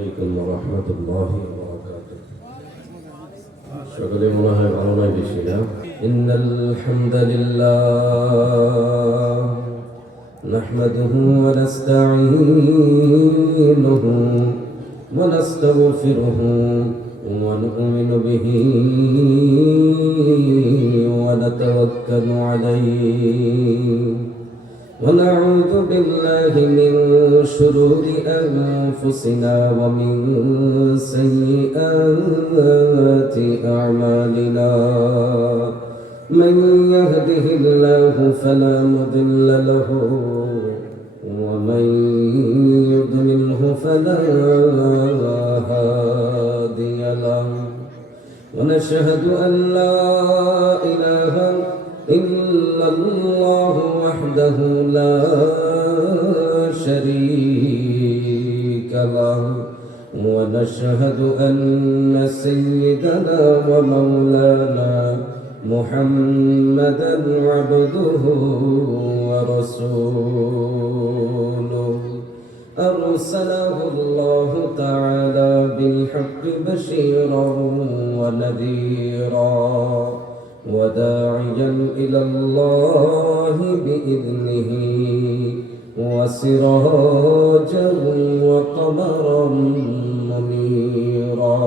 عليكم ورحمة الله وبركاته. شكرا مولانا على بشيرا. إن الحمد لله نحمده ونستعينه ونستغفره ونؤمن به ونتوكل عليه ونعوذ بالله من شرور أنفسنا ومن سيئات أعمالنا من يهده الله فلا مضل له ومن يضلله فلا هادي له ونشهد أن لا إله إلا الله وحده لا شريك له ونشهد أن سيدنا ومولانا محمدا عبده ورسوله أرسله الله تعالى بالحق بشيرا ونذيرا وداعيا إلى الله بإذنه وسراجا وقمرا منيرا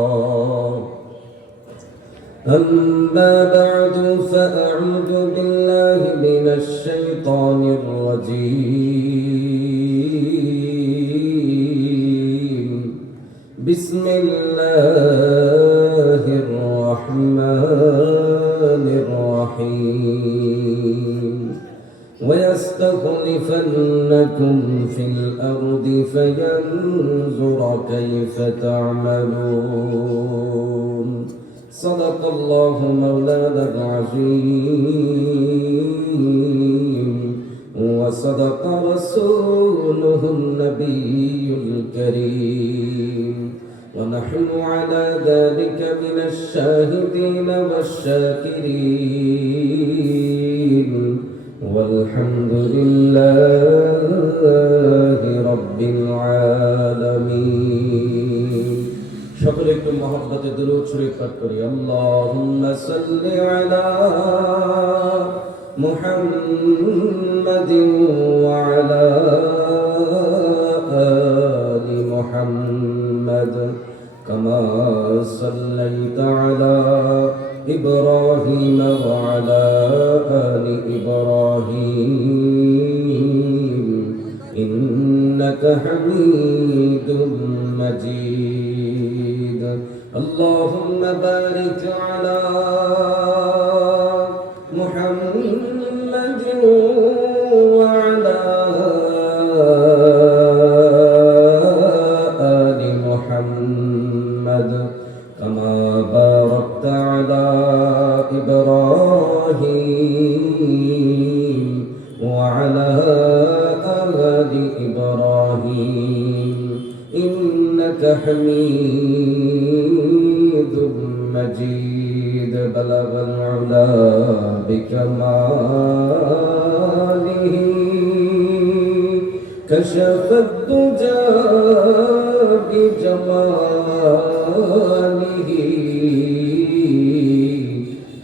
أما بعد فأعوذ بالله من الشيطان الرجيم بسم الله الرحمن الرحيم ويستخلفنكم في الأرض فينظر كيف تعملون صدق الله مولانا العظيم وصدق رسوله النبي الكريم ونحن على ذلك من الشاهدين والشاكرين والحمد لله رب العالمين সকলে একটু মহব্বতে দুরূদ শরীফ পাঠ করি আল্লাহুম্মা সাল্লি আলা মুহাম্মাদিন ওয়া আলা আলি মুহাম্মাদ কামা সাল্লাইতা আলা ইব্রাহিম ওয়া আলা আলি ইব্রাহিম ইন্নাকা হামিদুম মাজিদ اللهم بارك على محمد وعلى آل محمد كما باركت على إبراهيم وعلى آل إبراهيم إنك حميد مجيد بلغ العلا بكماله كشف الدجى بجماله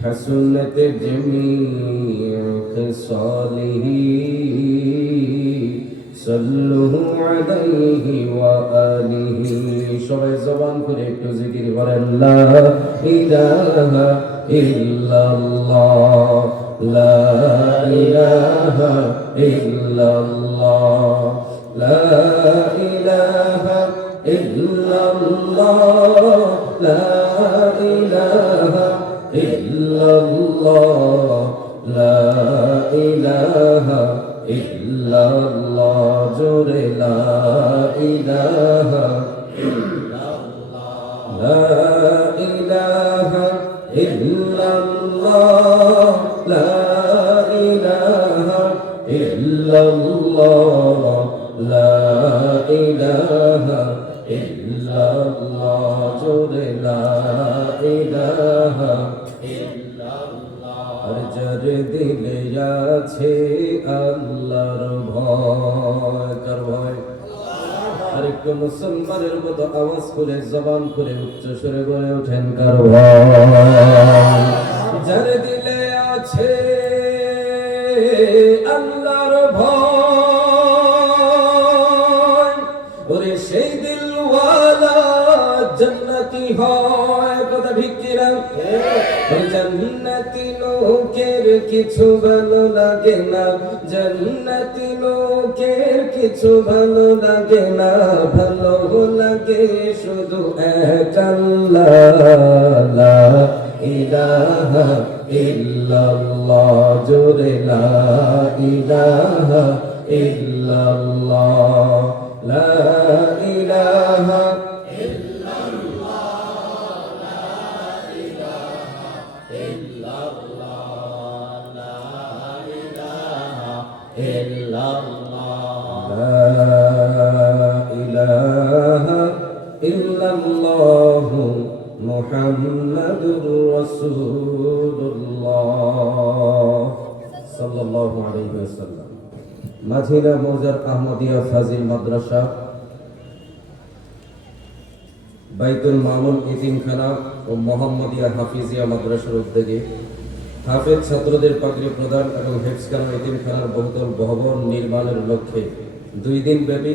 حسنت جميع خصاله صلوا عليه وآله সবাই জবান করে একটু জিকির করেন লা ইলাহা ইল্লাল্লাহ লা ইলাহা ইল্লাল্লাহ লা ইলাহা ইল্লাল্লাহ লা ইলাহা ইল্লাল্লাহ লা ইলাহা ইল্লাল্লাহ জোরে লা ইলাহা لا إله إلا الله لا إله إلا الله لا إله إلا الله جل لا إله إلا الله أرجر دل আছে আল্লাহর ভয় কার ভয় আরেকটু একটু মুসলমানের মতো আওয়াজ করে জবান করে উচ্চ সুরে বলে ওঠেন কারো ভয়। যার দিলে আছে আল্লাহর ভয়, ওরে সেই দিলওয়ালা জান্নাতি হয়। কথা ঠিক কিনা? জান্নাতি লোকের কিছু ভালো লাগে না, জান্নাতি লোকের কিছু ভালো লাগে না, ভালো লাগে শুধু এক আল্লাহ, লা ইলাহা ইল্লাল্লাহ, জোরে লা ইলাহা ইল্লাল্লাহ, লা ইলাহা ইল্লাল্লাহু মুহাম্মাদুর রাসূলুল্লাহ সাল্লাল্লাহু আলাইহি ওয়াসাল্লাম। মাঝিরা মৌজার আহমদিয়া ফাজিল মাদ্রাসা, বাইতুল মামুন এতিমখানা ও মোহাম্মদিয়া হাফিজিয়া মাদ্রাসার উদ্যোগে হাফেজ ছাত্রদের পাগড়ি প্রদান এবং হেফজখানা এতিমখানার বহুতল ভবন নির্মাণের লক্ষ্যে 2 দিন ব্যাপী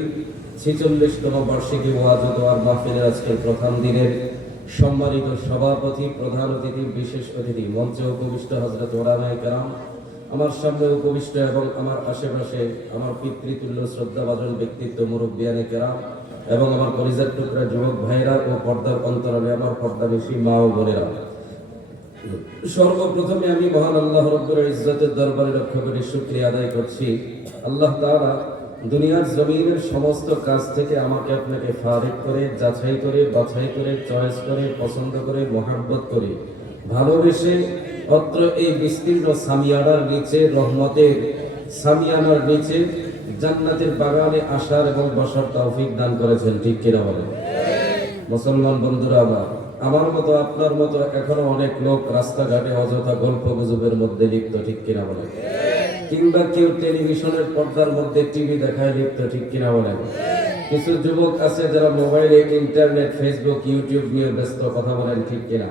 46তম বার্ষিকী ওয়াজ ও দোয়ার মাহফিলের আজকের প্রথম দিনের সম্মানিত সভাপতি, প্রধান অতিথি, বিশেষ অতিথি, মঞ্চে উপবিষ্ট হযরত ওলামায়ে কেরাম, আমার সামনে উপবিষ্ট এবং আমার আশেপাশে আমার পিতৃতুল্য শ্রদ্ধাভাজন ব্যক্তিত্ব মুরব্বিয়ানে কেরাম এবং আমার কলিজার টুকরা যুবক ভাইরা ও পর্দার অন্তরালে আমার পর্দাবেশী মা ও বোনেরা, সর্বপ্রথমে আমি মহান আল্লাহ রাব্বুল ইজ্জতের দরবারে লক্ষ্য করে শুকরিয়া আদায় করছি। আল্লাহ তাআলা দুনিয়ার জমিনের সমস্ত কাজ থেকে আমাকে আপনাকে ফারিক করে, যাচাই করে, বাছাই করে, চয়েস করে, পছন্দ করে, মহব্বত করে, ভালোবেসে অত্র এই বিস্তীর্ণ সামিয়ানার নিচে, রহমতের সামিয়ানার নিচে জান্নাতের বাগানে আসার এবং বসার তৌফিক দান করেছেন। ঠিক কিনা বলেন? মুসলমান বন্ধুরা আমার মতো আপনার মতো এখনো অনেক লোক রাস্তাঘাটে অযথা গল্প গুজবের মধ্যে লিপ্ত। ঠিক কিনা বলেন? কিংবা কেউ টেলিভিশনের পর্দার মধ্যে টিভি দেখায় লিপ্ত। ঠিক কিনা বলেন? কিছু যুবক আছে যারা মোবাইলে, ইন্টারনেট, ফেসবুক, ইউটিউব নিয়ে ব্যস্ত। কথা বলেন ঠিক কিনা?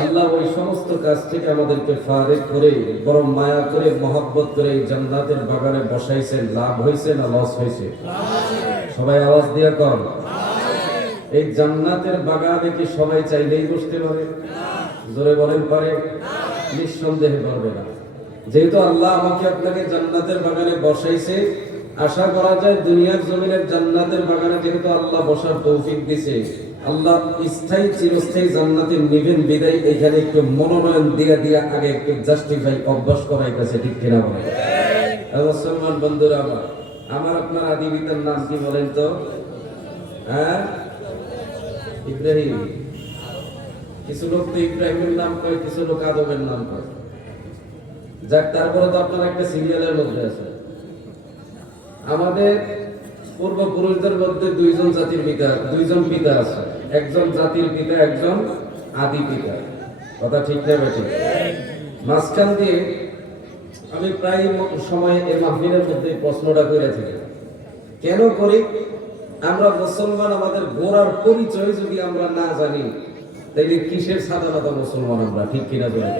আল্লাহ ওই সমস্ত কাজ থেকে আমাদেরকে ফারিক করে, বরং মায়া করে, মহব্বত করে এই জান্নাতের বাগানে বসাইছেন। লাভ হয়েছে না লস হয়েছে? সবাই আওয়াজ দিয়ে কর। এই জান্নাতের বাগানে কি সবাই চাইলেই বসতে পারে? জোরে বলেন পারে? নিঃসন্দেহে পারবে না। যেহেতু আল্লাহ আমাকে আপনাকে জান্নাতের বাগানে বসাইছে, আশা করা যায় দুনিয়ার জমিনের জান্নাতের বাগানে যেহেতু আল্লাহ বসার তৌফিক দিছে, আল্লাহ স্থায়ী চিরস্থায়ী জান্নাতে নিবেন বিদায় এখানে একটু মনোনয়ন দিয়া আগে একটু জাস্টিফাই অভ্যাস করাইতেছে। ঠিক কিনা বলে? মুসলমান বন্ধুরা আমার আপনার আদি পিতার নাম কি বলেন তো? হ্যাঁ, ইব্রাহিম। কিছু লোক তো ইব্রাহিমের নাম কয়, কিছু লোক আদমের নাম কয়। যাক, তারপরে তো আপনার একটা সিরিয়ালের মধ্যে আছে। আমাদের পূর্বপুরুষদের মধ্যে 2জন জাতির পিতা, 2জন পিতা আছে। একজন জাতির পিতা, একজন আদি পিতা। কথা ঠিক না বেঠিক? মাঝখান দিয়ে আমি প্রায় সময় এই মাহফিলের মধ্যে প্রশ্নটা করে থাকি, কেন করি? আমরা মুসলমান, আমাদের গোড়ার পরিচয় যদি আমরা না জানি তাইলে কিসের সাধারণত মুসলমান আমরা? ঠিক কিনা বলে?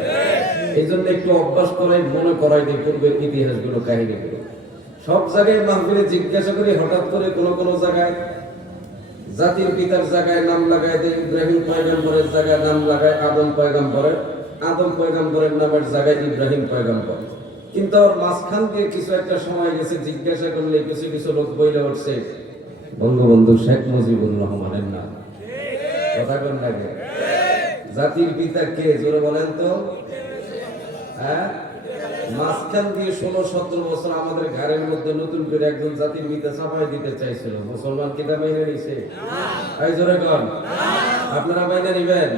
এই জন্য একটু অভ্যাস করাই, মনে করাই দিই পূর্বের ইতিহাসগুলো, কাহিনীগুলো। সব জায়গায় মাহফিলে জিজ্ঞাসা করি, হঠাৎ করে কোন জায়গায় জাতির পিতার জায়গায় নাম লাগায় দেয়, ইব্রাহিম পয়গম্বরের জায়গায় নাম লাগায় আদম পয়গম্বরের, আদম পয়গম্বরের নামের জায়গায় ইব্রাহিম পয়গম্বর। কিন্তু আর মাঝখান দিয়ে কিছু একটা সময় গেছে, জিজ্ঞাসা করলে কিছু কিছু লোক বইলে উঠছে বঙ্গবন্ধু শেখ মুজিবুর রহমানের নাম। কথা কোন লাগে? জাতির পিতা কে? জোরে বলেন তো। হ্যাঁ, মাঝখান দিয়ে 16-17 বছর আমাদের ঘরের মধ্যে নতুন করে একজন জাতির পিতা চাপাই দিতে চাইছিল। মুসলমান কিতা মাইনে নিছে? এই জোরে কন। আপনারা মাইনে নিবেন?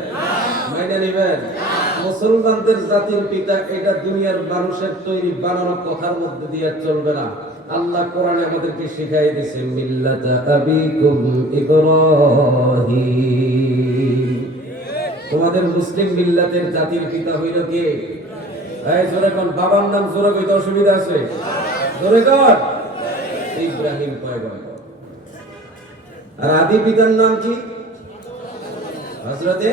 মাইনে নিবেন? মুসলমানদের জাতির পিতা এটা দুনিয়ার মানুষের তৈরি বানানো কথার মধ্যে দিয়ে চলবে না। আল্লাহ কোরআনে আমাদেরকে শিখাই দিয়েছে, মিল্লাতা আবিকুম ইব্রাহিম। তোমাদের মুসলিম মিল্লাতের জাতির পিতা হইল কে? এই জোরে কোন। বাবার নাম জোরে কইতে অসুবিধা আছে? জোরে কর। ইব্রাহিম পয়গম্বর। আর আদি পিতার নাম কি? হযরতে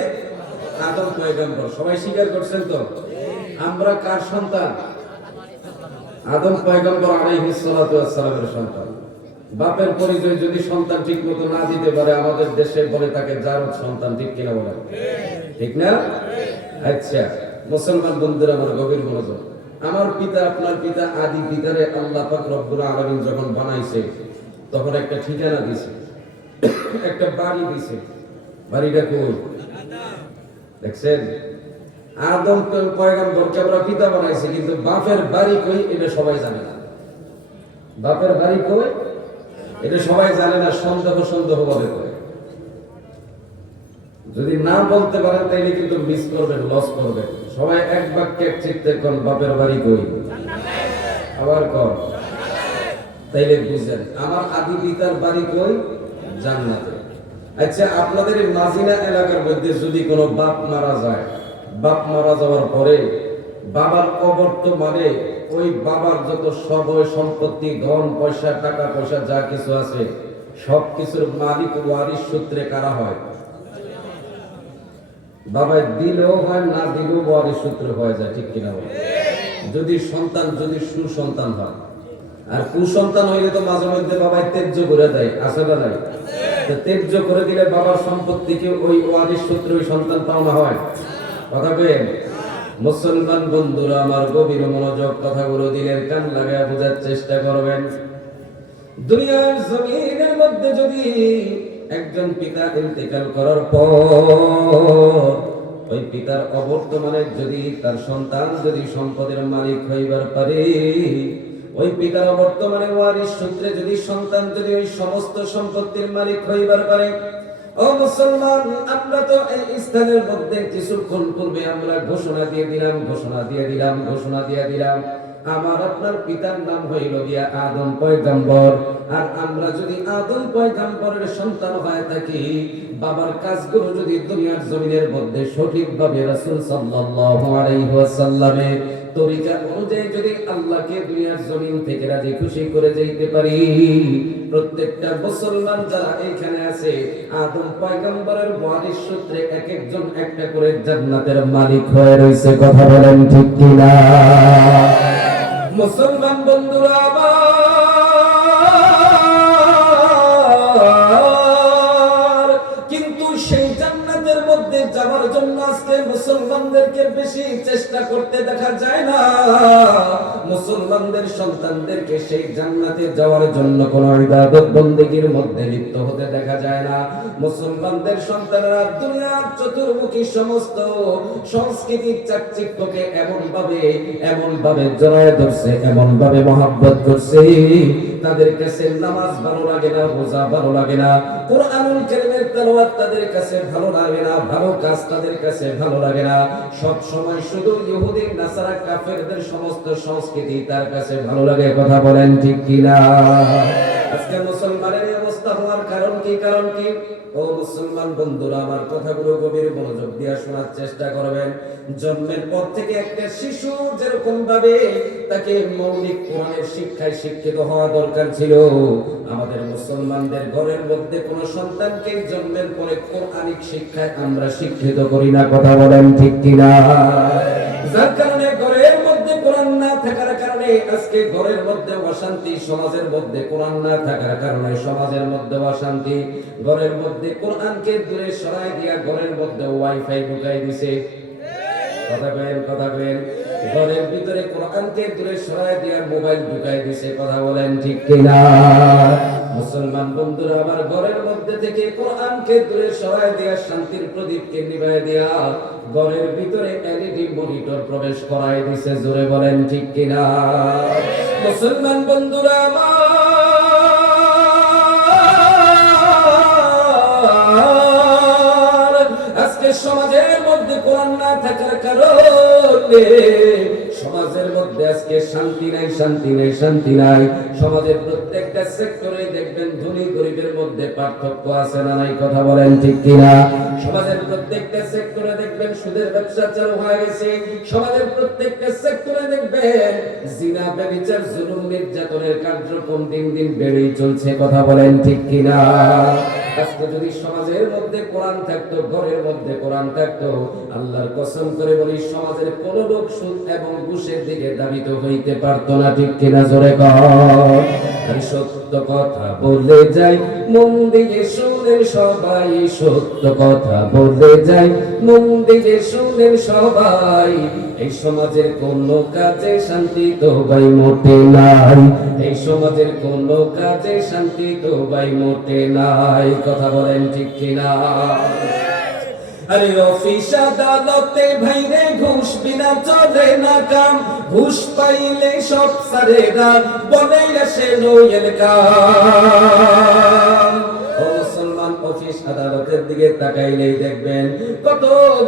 আদম পয়গম্বর। সবাই স্বীকার করছেন তো? আমরা কার সন্তান? আদম পয়গম্বর আলাইহিস সালাতু ওয়াস সালামের সন্তান। বাপের পরিচয় যদি সন্তান ঠিক মতো না দিতে পারে, আমাদের দেশে বলে তাকে জারদ সন্তান। ঠিক কিনা বলেন? ঠিক না? আচ্ছা, মুসলমান বন্ধুরা আমার গভীর মনোযোগ। আমার পিতা, আপনার পিতা, আদি পিতারে আল্লাহ পাক রব্বুল আলামিন যখন বানাইছে তখন একটা ঠিকানা দিয়েছে, একটা বাড়ি দিয়েছে। বাড়িটা কই? দেখছেন? আদম পয়গম্বরকে আমরা পিতা বানাইছে, কিন্তু বাপের বাড়ি কই এটা সবাই জানে না। বাপের বাড়ি কই এটা সবাই জানে না, সন্দেহ ভাবে করে। যদি না বলতে পারেন তাইলে কিন্তু মিস করবেন, লস করবেন। সবাই এক বাক্যে এক চিত্তে কোন বাপের বাড়ি কই, আবার কর, তাইলে বুঝলেন আমার আদি পিতার বাড়ি কই? জান্নাতে। আচ্ছা, আপনাদের এই মাজিনা এলাকার মধ্যে যদি কোনো বাপ মারা যায়, বাপ মারা যাওয়ার পরে বাবার অবর্তমানে ওই বাবার যত সবই সম্পত্তি, ধন পয়সা, টাকা পয়সা যা কিছু আছে সবকিছুর মালিক ওয়ারিশ সূত্রে কারা হয়? বাবা দিলেও হয়, না দিলেও ওয়ারিশ সূত্রে হয়ে যায়। ঠিক কিনা বল? যদি সন্তান যদি সুসন্তান হয়, আর কুসন্তান হইলে তো মাঝে মধ্যে বাবাই ত্যায্য করে দেয়, আছে না নাই? ত্যায্য করে দিলে বাবার সম্পত্তিকে ওই ওয়ারিশ সূত্রে ওই সন্তান পাওনা হয়। কথা পেন? মুসলমান বন্ধুরা আমার গভীর মনোযোগ, কথাগুলো দিলের কান লাগায় বোঝার চেষ্টা করবেন। দুনিয়ার জমিনের মধ্যে যদি একজন পিতা ইন্তেকাল করার পর ওই পিতার অবর্তমানে যদি তার সন্তান যদি সম্পদের মালিক হইবার পারে, ওই পিতার অবর্তমানে ওয়ারিশ সূত্রে যদি সন্তান যদি ওই সমস্ত সম্পত্তির মালিক হইবার পারে, ও মুসলমান, আমরা তো এই স্থানের মধ্যে কিছুক্ষণ পূর্বে আমরা ঘোষণা দিয়ে দিলাম আমার আপনার পিতার নাম হইল গিয়া আদম পয়গম্বর। আর আমরা যদি আদম পয়গম্বরের সন্তান হয়ে থাকি, বাবার কাজগুলো যদি দুনিয়ার জমিনের মধ্যে সঠিকভাবে রাসূল সাল্লাল্লাহু আলাইহি ওয়াসাল্লামের তরিকা অনুযায়ী যদি আল্লাহকে দুনিয়ার জমিন থেকে রাজি খুশি করে যেতে পারি, প্রত্যেকটা মুসলমান যারা এখানে আছে আদম পয়গম্বরের ওয়ারিশ সূত্রে এক একজন একটা করে জান্নাতের মালিক হয়ে রয়েছে। কথা বলেন ঠিক কিনা? মুসলমান বন্ধুরা আমার, কিন্তু সেই জান্নাতের মধ্যে যাওয়ার জন্য আজকে মুসলমানদেরকে বেশি চেষ্টা করতে দেখা যায় না। মুসলমানদের সন্তানদেরকে সেই জান্নাতে যাওয়ার জন্য কোন ইবাদত বন্দেগীর মধ্যে লিপ্ত হতে দেখা যায় না। মুসলমানদের সন্তানরা দুনিয়ার চতুর্মুখী সমস্ত সংস্কৃতির চাকচিক্যকে এমন ভাবে জড়ায় ধরছে, এমন ভাবে মহব্বত করছে, তাদের কাছে নামাজ ভালো লাগে না, রোজা ভালো লাগে না, কুরআনুল কারীমের তেলাওয়াত তাদের কাছে ভালো লাগে না, ভালো কাজ তাদের কাছে ভালো লাগে না। সব সময় শুধু ইহুদি নাসারা কাফেরদের সমস্ত সংস্কৃতি তার কাছে ভালো লাগে। কথা বলেন ঠিক কিনা? আজকে মুসলমানের এই অবস্থা হওয়ার কারণ কি? ও মুসলমান বন্ধুরা আমার, কথাগুলো গভীর মনোযোগ দিয়ে শোনার চেষ্টা করবেন। জন্মের পর থেকে একটা শিশু যেরকম ভাবে তাকে মৌলিক কোরআনের শিক্ষায় শিক্ষিত হওয়া দরকার ছিল, আমাদের মুসলমানদের ঘরের মধ্যে কোন সন্তানকে জন্মের পরে কোরআনিক শিক্ষায় আমরা শিক্ষিত করি না। কথা বলেন ঠিক কিনা? যার কারণে ঘরের মধ্যে কোরআন না থাকার কারণে আজকে ঘরের মধ্যে অশান্তি, সমাজের মধ্যে কোরআন না থাকার কারণে সমাজের মধ্যে অশান্তি। ঘরের মধ্যে কোরআনকে দূরে সরাই দিয়া ঘরের মধ্যে ওয়াইফাই ঢুকাই দিছে। কথা বলেন। ঘরের ভিতরে কোরআনকে দূরে সরাই দিয়া মোবাইল ঢুকাই দিছে। কথা বলেন ঠিক কিনা? মুসলমান বন্ধুরা আমার, ঘরের মধ্যে থেকে কোরআনকে দূরে সরাই দিয়া শান্তির প্রদীপকে নিভাই দিয়া ঘরের ভিতরে এলইডি মনিটর প্রবেশ করাই দিছে। জোরে বলেন ঠিক কিনা? মুসলমান বন্ধুরা আমার, আজকে সমাজের মধ্যে কোরআন না থাকার কারণে সমাজের মধ্যে আজকে শান্তি নাই। সমাজের প্রত্যেকটা সেক্টরে দেখবেন ধনী গরিবের মধ্যে পার্থক্য আছে না নাই? কথা বলেন ঠিক কিনা? সমাজের প্রত্যেকটা সেক্টরে দেখবেন সুদের ব্যবসা চালু হয়ে গেছে। সমাজের প্রত্যেকটা সেক্টরে দেখবেন জিনা, ব্যভিচার, জুলুম, নির্যাতনের কার্যক্রম দিন দিন বেড়েই চলছে। কথা বলেন ঠিক কিনা? আজকে যদি সমাজের মধ্যে কোরআন থাকতো, ঘরের মধ্যে কোরআন থাকতো, আল্লাহর কসম করে বলি সমাজের কোন লোক সুদ এবং ঘুষের দিকে ধাবিত হইতে পারতো না। ঠিক কিনা জোরে কর। আমি সত্য কথা বলে যাই, মন দিয়ে শুনেন সবাই, সত্য কথা বলে যাই, মন দিয়ে শুনেন সবাই। এই সমাজের কোন কাজে শান্তি তো ভাই মোটে নাই, এই সমাজের কোন কাজে শান্তি তো ভাই মোটে নাই। কথা বলেন ঠিক কিনা? আরে অফিস আদালতে ভাইরে ঘুষ বিনা চলে না কাম, ঘুষ পাইলে সব সারেরা বলে আসে নইয়ের কাম। ও মুসলমান, অফিস আদালতের দিকে তাকাইলেই দেখবেন কত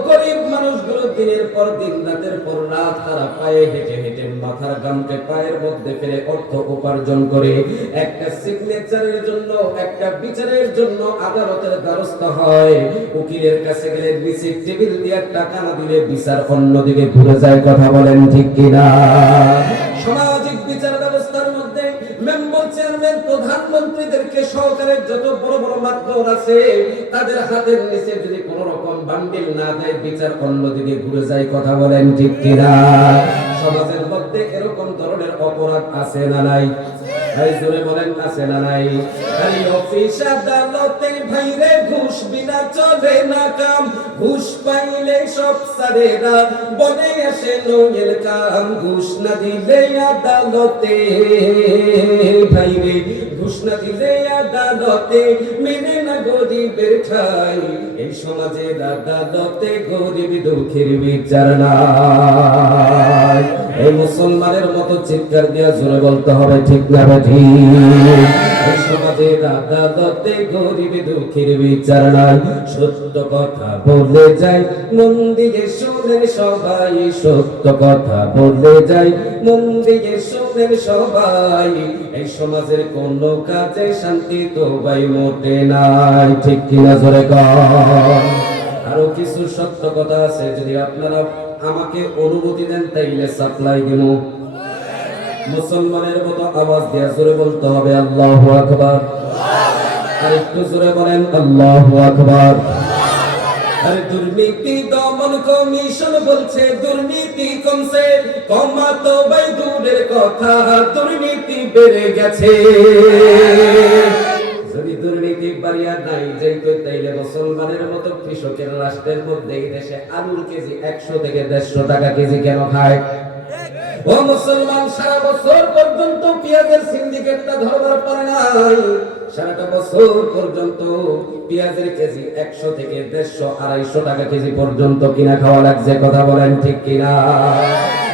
গরিব মানুষগুলো দিনের পর দিন, রাতের পর রাত তারা পায়ে হেঁটে হেঁটে মাথার গামকে পায়ের মধ্যে ফেলে অর্থ উপার্জন করে একটা সিগনেচারের জন্য, একটা বিচারের জন্য আদালতের দ্বারস্থ হয়। উকিলের কাছে গেলে রিসিট টেবিল দিয়ে টাকা না দিলে বিচার অন্যদিকে ঘুরে যায়। কথা বলেন ঠিক কিনা? সামাজিক বিচার ব্যবস্থার মধ্যে মেম্বার, চেয়ারম্যান, প্রধানমন্ত্রীদেরকে সরকারের যত বড় বড় মাতবর আছে তাদের হাতের নিচে যদি কোন রকম বান্ডিল না দেয়, বিচার অন্যদিকে ঘুরে যায়। কথা বলেন ঠিক কিনা? সমাজের মধ্যে এরকম ধরনের অপরাধ আছে না নাই? ভাই জোরে বলেন আছে না নাই? আরে অফিস আদালতে ভাইরে ঘুষ বিনা চলে না কাম, ঘুষ পাইলে সব সারেরা বলে আসে নইয়ের কাম। ঘুষ না দিলে আদালতে ভাইরে, ঘুষ না দিলে আদালতে মেনে না গরিবের ঠাই। এই সমাজের আদালতে গরিব দুঃখের বিচার নাই। এই মুসলমানের মতো চিৎকার দিয়া জোরে বলতে হবে ঠিক না ঠিক? এই সমাজের আদালতে গরিব দুঃখের বিচার নাই। সত্য কথা বলে যাই, মন দিয়ে শুনেন সবাই, সত্য কথা বলে যাই, মন দিয়ে শুনেন সবাই। এই সমাজের কোন কাজে শান্তি তো ভাই মোটে নাই। ঠিক কিনা জোরে কর। আরো কিছু সত্য কথা আছে, যদি আপনারা আমাকে অনুমতি দেন তাইলে সাপ্লাই দিব। মুসলমানের মতো আওয়াজ দিয়ে জোরে বলতে হবে আল্লাহু আকবার। আর একটু জোরে বলেন আল্লাহু আকবার। আরে দুর্নীতি দমন কমিশন বলছে দুর্নীতি কমছে, কমা তো ভাই দূরের কথা, দুর্নীতি বেড়ে গেছে। যদি দুর্নীতি বাড়িয়া নাই যাইতো তাইলে মুসলমানের মতো কৃষকের রাষ্ট্রের মধ্যে এই দেশে আলুর কেজি 100 থেকে 150 টাকা কেজি কেন খায়? ও মুসলমান, সারা বছর পর্যন্ত পেঁয়াজের সিন্ডিকেটটা ধরবার পারে নাই। সারাটা বছর পর্যন্ত পেঁয়াজের কেজি 100 থেকে 150, 250 টাকা কেজি পর্যন্ত কিনা খাওয়া লাগছে। কথা বলেন ঠিক কিনা?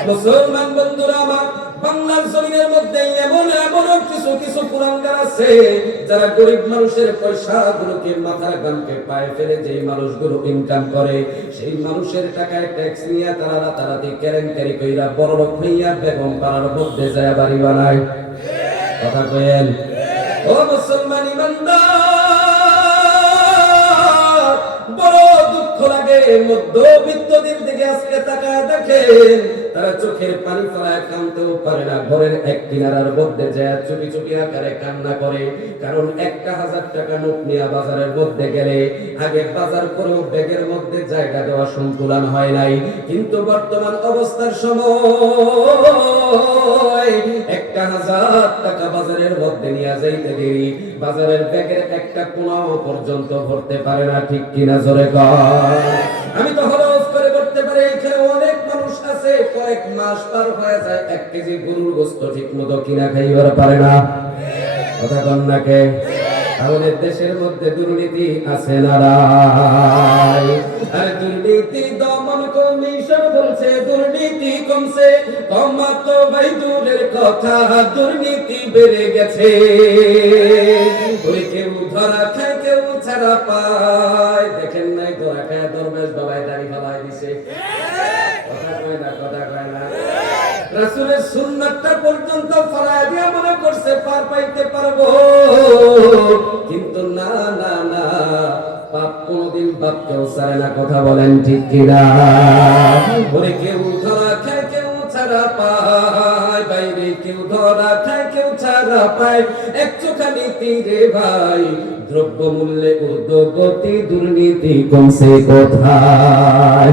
মুসলমান বন্ধুরা আমার, বাংলার জমিনের মধ্যে এমন এমন কিছু কিছু কুলাঙ্গার আছে যারা গরিব মানুষের পয়সাগুলোকে মাথার গামকে পায়ে ফেলে যেই মানুষগুলো ইনকাম করে, সেই মানুষের টাকায় ট্যাক্স নিয়ে তারা রাতারাতি কেলেঙ্কারি কইরা বড়লোক হইয়া বেগম পাড়ার মধ্যে যায় বাড়ি বানায়। কথা কইেন। ও মুসলমান ইমানদার, বড় দুঃখ লাগে মধ্যবিত্তদের দিকে আজকে তাকায় দেখেন, তারা চোখের পানি ফেলায় কাঁদতেও পারে না, ঘরের এক কিনারার মধ্যে যায় চুপি চুপি আকারে কান্না করে। কারণ 1000 টাকা নোট নিয়ে বাজারের মধ্যে গেলে আগে বাজার করেও ব্যাগের মধ্যে জায়গা দেওয়া সন্তুলন হয় নাই, কিন্তু বর্তমান অবস্থার সময় 1000 টাকা বাজারের মধ্যে নিয়ে যাইতে দেরি, বাজারের ব্যাগের একটা কোনাও পর্যন্ত ভরতে পারে না। ঠিক কিনা জোরে কর। আমি তো হলফ করে করতে পারি, এখানে অনেক মানুষ আছে কয়েক মাস পার হয়ে যায় 1 কেজি গরুর গোশত ঠিক মতো কিনা খাইবার পারে না। কথা বল নাকে? আমাদের দেশের মধ্যে দুর্নীতি আছে না নাই? আর দুর্নীতি দমন কমিশন বলছে দুর্নীতি কমছে, কমা তো ভাই দূরের কথা, দুর্নীতি বেড়ে গেছে। ওই কেউ ধরা খায় কেউ ছাড়া পায়, দেখেন নাই ধরা খায় দরবেশ বাবায় দাড়ি ফালাই দিছে। কথা কয় না, কথা কয় না। রাসূলের সুন্নাতটা পর্যন্ত ফলায় দিয়া মনে করছে পার পাইতে পারবো, কিন্তু না না না, পাপ কোনদিন বাপ কেউ ছাড়ে না। কথা বলেন ঠিক কিনা? ওরে কেউ ধরা খায় কেউ ছাড়া পায়, পায় বাইরে কেউ ধরা খায় কেউ ছাড়া পায় এক চোখানি তীরে ভাই দ্রব্যমূল্যে ঊর্ধ্বগতি দুর্নীতি কমছে কোথায়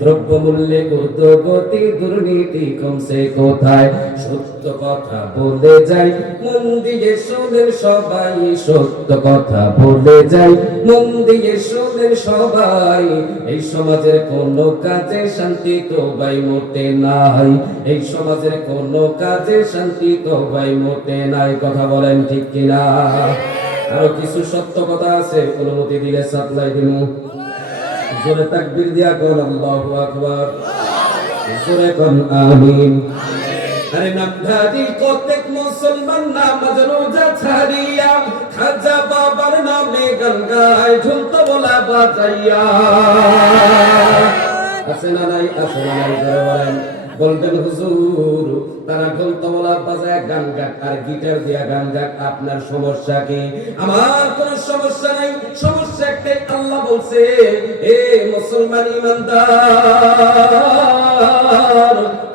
দ্রব্যমূল্যে ঊর্ধ্বগতি দুর্নীতি কমছে কোথায় সত্য কথা বলে যাই মন দিয়ে শোনেন সবাই সত্য কথা বলে যাই মন দিয়ে শোনেন সবাই এই সমাজের কোন কাজে শান্তি তো ভাই মোটে নাই এই সমাজের কোন কাজে শান্তি তো ভাই মোটে নাই কথা বলেন ঠিক কিনা আরো কিছু সত্য কথা আছে অনুমতি দিলে সাপ্লাই দিমু জোরে তাকবীর দিয়া কোন আল্লাহু আকবার জোরে কোন আমিন আরে নামধারী প্রত্যেক মুসলমান নামাজ রোজা ছাড়িয়া খাজা বাবার নামে গান গায় ঢোল তবলা বাজাইয়া আছে না নাই জোরে বলেন বলবেন হুজুর তারা ঢোল তবলা বাজায় গান গাক আর গিটার দিয়া গান গাক আপনার সমস্যা কি আমার কোনো সমস্যা নাই সমস্যা একটাই আল্লাহ বলছে এ মুসলমান ইমানদার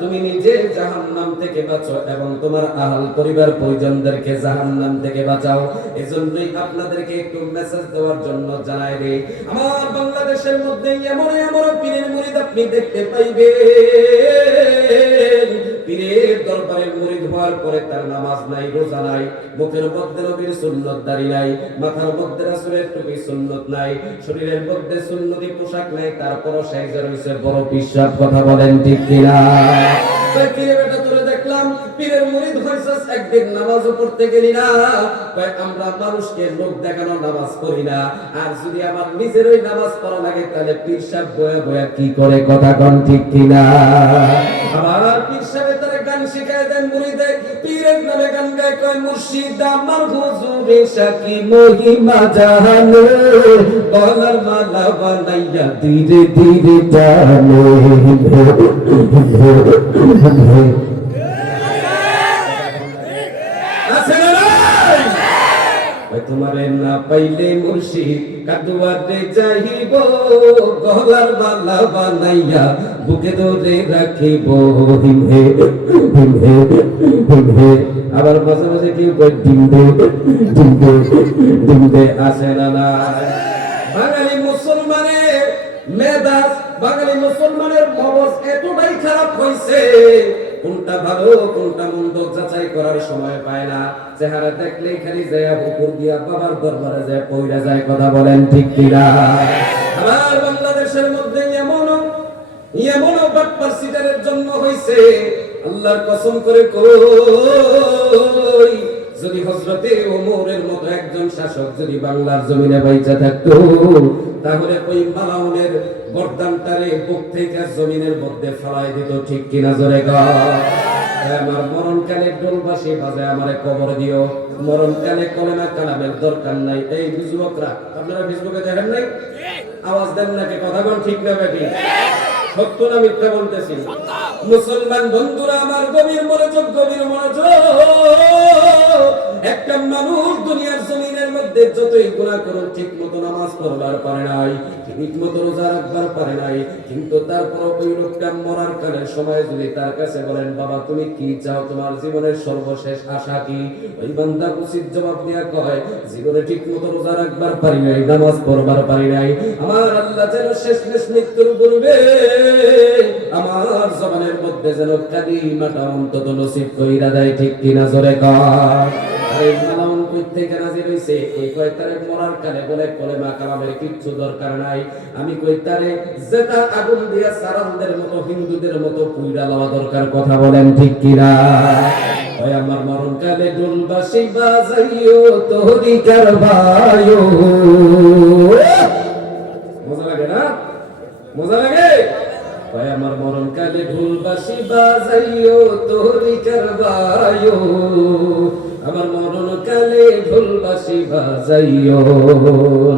তুমি নিজে জাহান্নাম থেকে বাঁচো এবং তোমার আহল পরিবার পরিজনদেরকে জাহান্নাম থেকে বাঁচাও এজন্যই আপনাদেরকে একটু মেসেজ দেওয়ার জন্য জানাই রে আমার বাংলাদেশের মধ্যে এমন এমন পীরের মুরিদ আপনি দেখতে পাইবেন পীরের দরবারে মুরিদ হওয়ার পরে তার নামাজ নাই রোজা নাই মুখের মধ্যে নবীর সুন্নত দাড়ি নাই মাথার মধ্যে রাসূলের টুপি সুন্নত নাই শরীরের মধ্যে সুন্নতি পোশাক নাই তারপরও সাইজে রইছে বড় পিশাব কথা বলেন ঠিক কিনা পীরের বেটা তোরে দেখলাম পীরের মুরিদ হইছস একদিন নামাজও পড়তে গেলি না কই আমরা মানুষকে লোক দেখানো নামাজ পড়ি না আর যদি আমার নিজেরই নামাজ পড়া লাগে তাহলে পীর সাহেব বয়া বয়া কি করে কথা কোন ঠিক কিনা আমার পীর সাহেব তারে গান শিখায় দেন মুরিদে পীরের নামে গান গায় কয় মুর্শিদ আমার হুজুরে শাকি মহিমা জানে গলার মালা বানাইয়া ধীরে ধীরে জানে তোমারে না পাইলে মুর্শিদ কাদুয়াতে যাইব গলার মালা বানাইয়া বুকে ধরে রাখিব হিমহে হিমহে হিমহে আবার মাঝে মাঝে কি কই ডিমবে ডিমবে ডিমবে আসে না না বাঙালি মুসলমানের মেজাজ বাঙালি মুসলমানের মগজ এতটাই খারাপ হইছে কোনটা ভালো কোনটা মন্দ যাচাই করার সময় পায় না চেহারা দেখলেই খালি যায় উপর দিয়া বাবার দরবারে যায় পয়রা যায় কথা বলেন ঠিক কিনা আমার বাংলাদেশের মধ্যে এমন বাটপার সিটারের জন্ম হইছে আল্লাহর কসম করে কই যদি হযরতে ওমরের মতো একজন শাসক যদি বাংলার জমিনে বাইচা থাকতো তাহলে ওই মালাউনের গর্দানটারে বুক থেকে জমিনের মধ্যে ফেলাই দিত ঠিক কিনা জোরে গা আমার মরণকালে ঢোলবাসী বাজে আমারে কবর দিও মরণকালে কলেমা কালামের দরকার নাই এই যুবকরা আপনারা ফেসবুকে দেখেন নাই আওয়াজ দেন নাকি কথা কোন ঠিক না বেটি সত্য না মিথ্যা বলতেছি মুসলমান বন্ধুরা আমার গভীর মনোযোগ একটা মানুষ দুনিয়ার জমিনের মধ্যে যতই গুনাহ করুক ঠিক মতো নামাজ পড়বার পারে নাই ঠিক মতো রোজা রাখবার পারে নাই কিন্তু তারপর ওই লোকটা মরার কালের সময় যদি তার কাছে বলেন বাবা তুমি কি চাও তোমার জীবনের সর্বশেষ আশা কি ওই বান্দা উচিত জবাব দিয়া কয় জীবনে ঠিক মতো রোজা রাখবার পারি নাই নামাজ পড়বার পারি নাই আমার আল্লাহ যেন শেষমেশ মৃত্যুর পূর্বে আমার জবানের মধ্যে যেন কালিমাটা অন্তত নসিব কইরা দেয় ঠিক কিনা জোরে কর আরে মালাউন কই থেকে নাজির হইছে এই কয় তারে মরার কালে বলে কলেমা কালামের কিচ্ছু দরকার নাই আমি কই তারে যেটা আগুন দিয়া সারানদের মতো হিন্দুদের মতো পুইরা লওয়া দরকার কথা বলেন ঠিক কিনা ওই আমার মরণ কালে ঢোলবাসী বাজাইও তোরি কারবায়ো মজা লাগে না মজা লাগে ওই আমার মরণ কালে ঢোলবাসী বাজাইও তোরি কারবায়ো আমার মরণ কালে ঢোলবাসী বাজাইও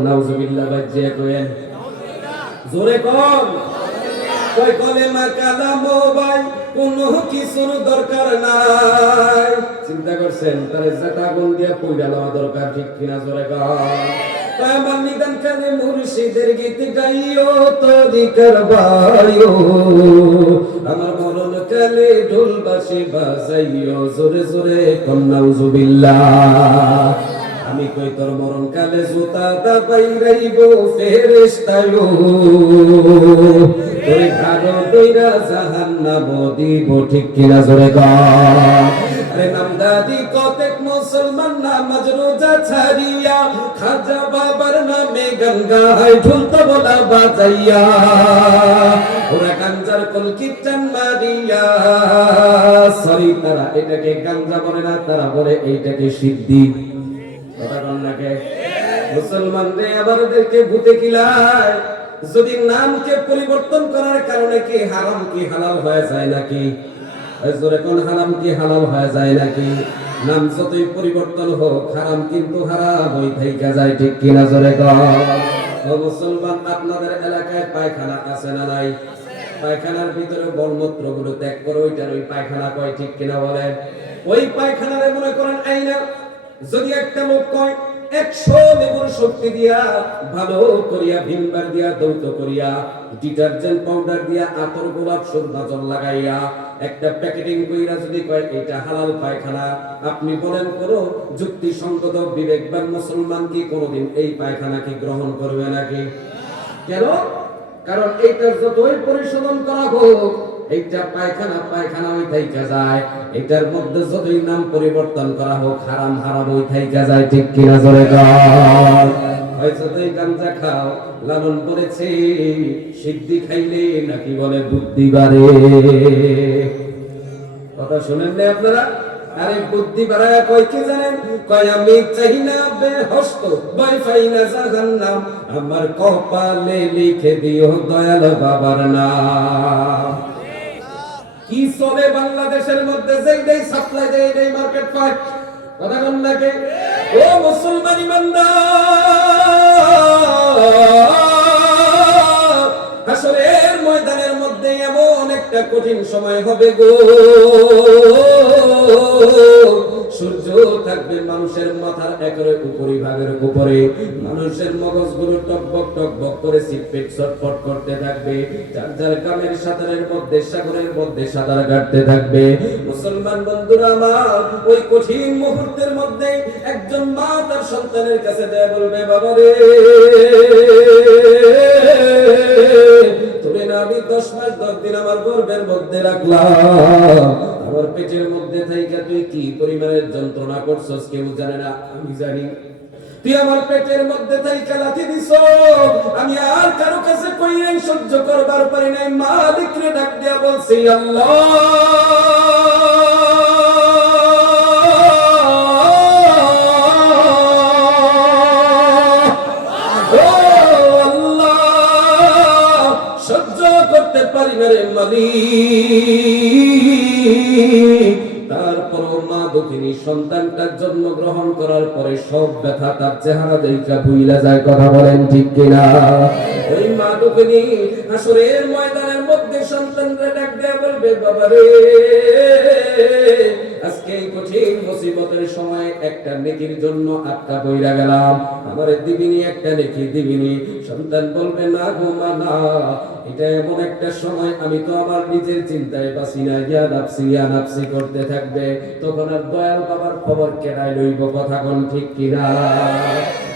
নাউজুবিল্লাহ বাজিয়া কইেন জোরে কোন কই কলেমা কালাম ভাই কোনো কিছুর দরকার নাই চিন্তা করছেন তারে জাতা গুন দিয়া কইরা লওয়া দরকার ঠিক কিনা জোরে কোন আমার নিদান কালে মুর্শিদের গীত গাইও তোরি কারবায়ো আমার মরণ কালে ঢোল বাঁশি বাজাইও জোরে জোরে নাউজুবিল্লাহ। আমি কই তোর মরণ কালে জুতা দাবাইরাইব ফেরেশতায়ো, ওই ভালো কইরা জাহান্নাম দিব, ঠিক কিনা জোরে কর। আরে নামদাদি কতেক মুসলমান নামাজ রোজা ছাড়িয়া খাজা বাবার নামে গান গায় ঢোল তবলা বাজাইয়া, ওরা গাঞ্জার কল কীর্তন মারিয়া। সরি, তারা এটাকে গাঞ্জা বলে না, তারা বলে এইটাকে সিদ্ধি। কথা বল নাকি? মুসলমানদের আবার দেখে ভূতে কিলায়। যদি নামকে পরিবর্তন করার কারণে কি হারাম কি হালাল হয়ে যায় নাকি? জোরে কোন হারাম কি হালাল হয়ে যায় নাকি? নাম যতই পরিবর্তন হোক হারাম কিন্তু হারাম ওই থাইকা যায়, ঠিক কিনা জোরে কর। ও মুসলমান, আপনাদের এলাকায় পায়খানা আছে না নাই? পায়খানার ভিতরে মলমূত্র গুলো ত্যাগ করে ওইটার ওই পায়খানা কয়, ঠিক কিনা বলেন? ওই পায়খানারে মনে করেন আইনা। যদি একটা লোক কয় 100 লেবুর শক্তি দিয়া ভালো করিয়া ভিমবার দিয়া দৌত করিয়া ডিটারজেন্ট পাউডার দিয়া আতর গোলাপ সুরমা জল লাগাইয়া একটা প্যাকেটিং কইরা যদি কয় এটা হালাল পায়খানা, আপনি বলেন কোন যুক্তিসঙ্গত বিবেকবান মুসলমান কি কোনোদিন এই পায়খানা কি গ্রহণ করবে নাকি? কেন? কারণ এইটা যতই পরিশোধন করা হোক এইটা পায়খানা পায়খানা ওই থাইকা যায়। এটার মধ্যে যতই নাম পরিবর্তন করা হোক হারাম হারাম ওই থাইকা যায়, ঠিক কিনা জোরে কর। হয়তো তুই গাঞ্জা খাও, লালন করেছে সিদ্ধি খাইলে নাকি বলে বুদ্ধি বাড়ে। কথা শুনেন না আপনারা? আরে বুদ্ধি বাড়ায় কয় কি জানেন? কয় আমি চাই না বেহস্ত ভয় পাই না জাহান্নাম, আমার কপালে লিখে দিও দয়াল বাবার নাম। কি চলে বাংলাদেশের মধ্যে? যেই সাপ্লাই দেয় এই মার্কেট পায়। কথা বল নাকি? ও মুসলমান ইমানদার, হাসরের ময়দানের মধ্যে এমন একটা কঠিন সময় হবে গো, সূর্য থাকবে মানুষের মাথার একেবারে উপরিভাগের উপরে, মানুষের মগজগুলো টকবক টকবক করে সিটপেট ছটফট করতে থাকবে, যার যার কামের সাঁতারের মধ্যে সাগরের মধ্যে সাঁতার কাটতে থাকবে। মুসলমান বন্ধুরা আমার, ওই কঠিন মুহূর্তের মধ্যে একজন মা তার সন্তানের কাছে দেয়া বলবে, বাবা রে তুমি না আমি 10 মাস 10 দিন আমার গর্ভের মধ্যে রাখলাম, আমার পেটের মধ্যে থাইকা তুই কি পরিমাণের যন্ত্রণা করছস কেউ জানে না, আমি জানি। তুই আমার পেটের মধ্যে থাইকা লাথি দিছ, আমি আর কারো কাছে কইরাই সহ্য করবার পারি নাই। মালিক রে ডাক দিয়া বলছি, আল্লাহ পারি না রে মালিক। তারপর মা দুঃখিনী সন্তানটার জন্ম গ্রহণ করার পরে সব ব্যথা তার চেহারা দেখা ভুইলা যায়। কথা বলেন ঠিক কিনা? ওই মা দুঃখিনী হাসরের ময়দানের মধ্যে সন্তানরা ডাক দেয়া বলবে, বাবা রে আজকে এই কঠিন মুসিবতের সময় একটা নেকির জন্য আটকা বইরা গেলাম, আমারে দিবিনি একটা নেকি দিবিনি। সন্তান বলবে, না গো মা না, এটা এমন একটা সময় আমি তো আমার নিজের চিন্তায় বাঁচি না, ইয়া নাফসি করতে থাকবে। তখন আর দয়াল বাবার খবর কেড়াই লইব। কথা কোন ঠিক কিনা?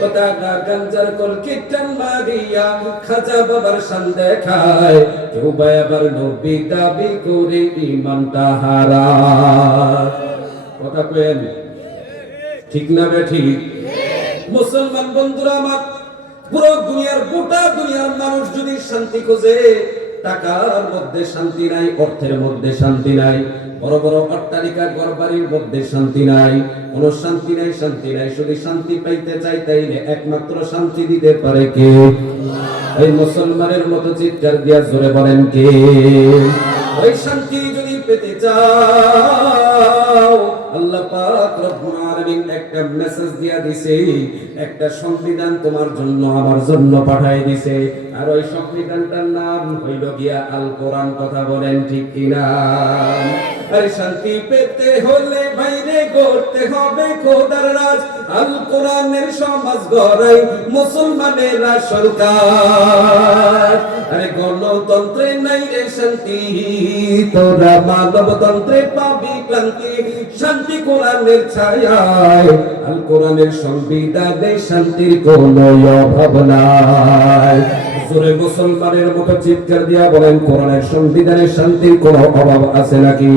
কথা না গাঞ্জার কল কীর্তন মারিয়া খাজা বাবার শান দেখায়, কেউ বা আবার নবী দাবি করে ঈমানটা হারায়। কথা কইেন ঠিক না বে ঠিক? মুসলমান বন্ধুরা আমার, পুরো দুনিয়ার গোটা দুনিয়ার মানুষ যদি শান্তি খোঁজে, টাকার মধ্যে শান্তি নাই, অর্থের মধ্যে শান্তি নাই, বড় বড় অট্টালিকার ঘরবাড়ির মধ্যে শান্তি নাই, কোন শান্তি নাই, শান্তি নাই। যদি শান্তি পাইতে চাই তাইলে একমাত্র শান্তি দিতে পারে কে? এই মুসলমানের মতো চিৎকার দিয়া জোরে বলেন কে? ওই শান্তি যদি পেতে চাও, আল্লাহ পাক রব্বুল আলামিন একটা মেসেজ দিয়া দিছে, একটা সংবিধান তোমার জন্য আমার জন্য পাঠাই দিছে, আর ওই সংবিধানটার নাম হইল গিয়া আল কোরআন। কথা বলেন ঠিক কিনা? আরে শান্তি পেতে হলে বাইরে করতে হবে খোদার রাজ, আল কোরআনের সমাজ গড়াই মুসলমানেরা সরকার। আরে গণতন্ত্রে নাই রে শান্তি, তোরা মানবতন্ত্রে পাবি ক্লান্তি, শান্তি কোরআনের ছায়ায়, আল কোরআনের সংবিধানে শান্তির কোনো অভাব নাই। জোরে মুসলমানের মতো চিৎকার দিয়া বলেন, কোরআনের সংবিধানে শান্তির কোনো অভাব আছে নাকি?